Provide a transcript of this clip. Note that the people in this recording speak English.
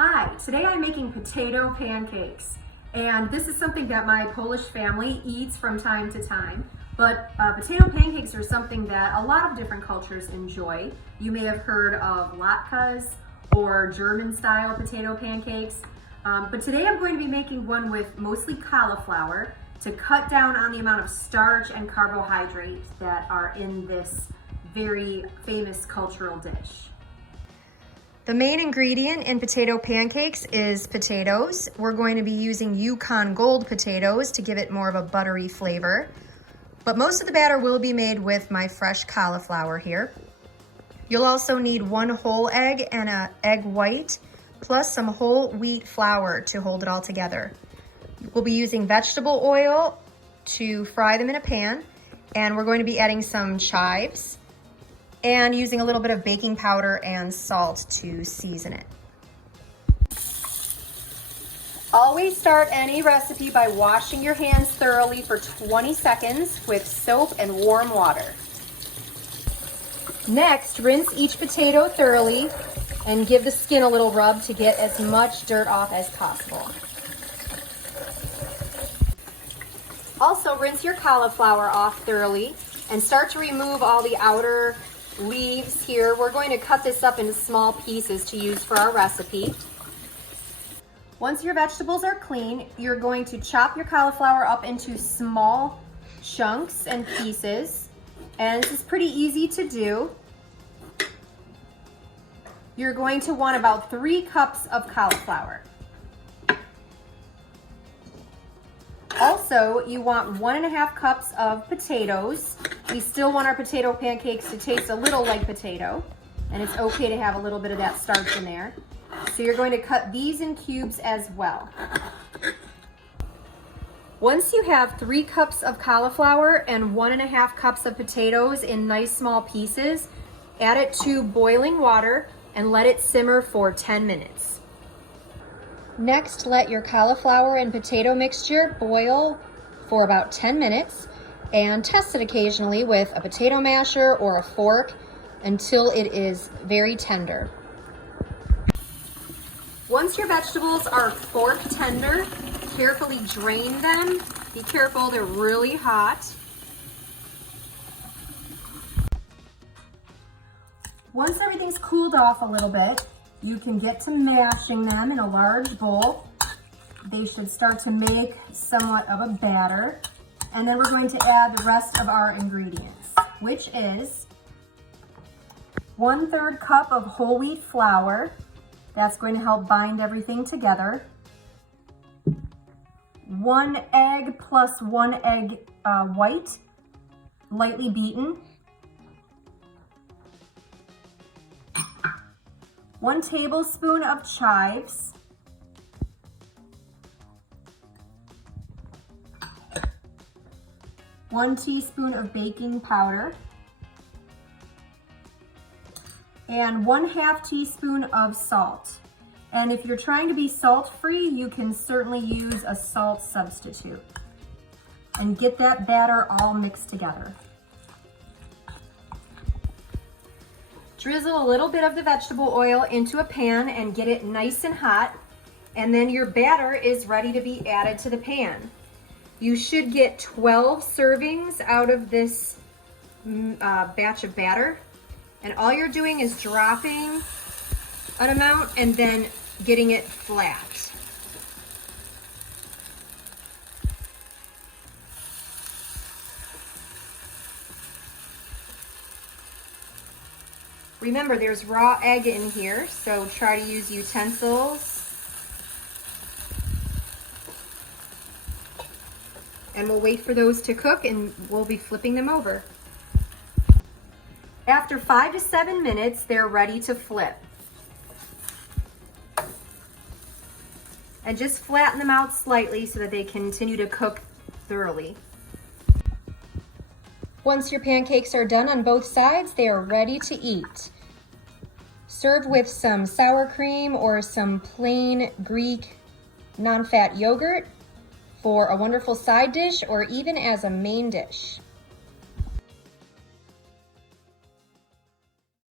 Hi, today I'm making potato pancakes, and this is something that my Polish family eats from time to time. But potato pancakes are something that a lot of different cultures enjoy. You may have heard of latkes or German style potato pancakes. But today I'm going to be making one with mostly cauliflower to cut down on the amount of starch and carbohydrates that are in this very famous cultural dish. The main ingredient in potato pancakes is potatoes. We're going to be using Yukon Gold potatoes to give it more of a buttery flavor. But most of the batter will be made with my fresh cauliflower here. You'll also need 1 whole egg and an egg white, plus some whole wheat flour to hold it all together. We'll be using vegetable oil to fry them in a pan, and we're going to be adding some chives and using a little bit of baking powder and salt to season it. Always start any recipe by washing your hands thoroughly for 20 seconds with soap and warm water. Next, rinse each potato thoroughly and give the skin a little rub to get as much dirt off as possible. Also, rinse your cauliflower off thoroughly and start to remove all the outer leaves here. We're going to cut this up into small pieces to use for our recipe. Once your vegetables are clean, you're going to chop your cauliflower up into small chunks and pieces. And this is pretty easy to do. You're going to want about 3 cups of cauliflower. Also, you want 1.5 cups of potatoes. We still want our potato pancakes to taste a little like potato, and it's okay to have a little bit of that starch in there. So you're going to cut these in cubes as well. Once you have 3 cups of cauliflower and 1.5 cups of potatoes in nice small pieces, add it to boiling water and let it simmer for 10 minutes. Next, let your cauliflower and potato mixture boil for about 10 minutes and test it occasionally with a potato masher or a fork until it is very tender. Once your vegetables are fork tender, carefully drain them. Be careful, they're really hot. Once everything's cooled off a little bit, you can get to mashing them in a large bowl. They should start to make somewhat of a batter. And then we're going to add the rest of our ingredients, which is 1/3 cup of whole wheat flour. That's going to help bind everything together. 1 egg plus 1 egg white, lightly beaten. 1 tablespoon of chives. 1 teaspoon of baking powder. And 1/2 teaspoon of salt. And if you're trying to be salt-free, you can certainly use a salt substitute. And get that batter all mixed together. Drizzle a little bit of the vegetable oil into a pan and get it nice and hot, and then your batter is ready to be added to the pan. You should get 12 servings out of this batch of batter, and all you're doing is dropping an amount and then getting it flat. Remember, there's raw egg in here, so try to use utensils. And we'll wait for those to cook, and we'll be flipping them over. After 5 to 7 minutes, they're ready to flip. And just flatten them out slightly so that they continue to cook thoroughly. Once your pancakes are done on both sides, they are ready to eat. Serve with some sour cream or some plain Greek non-fat yogurt for a wonderful side dish or even as a main dish.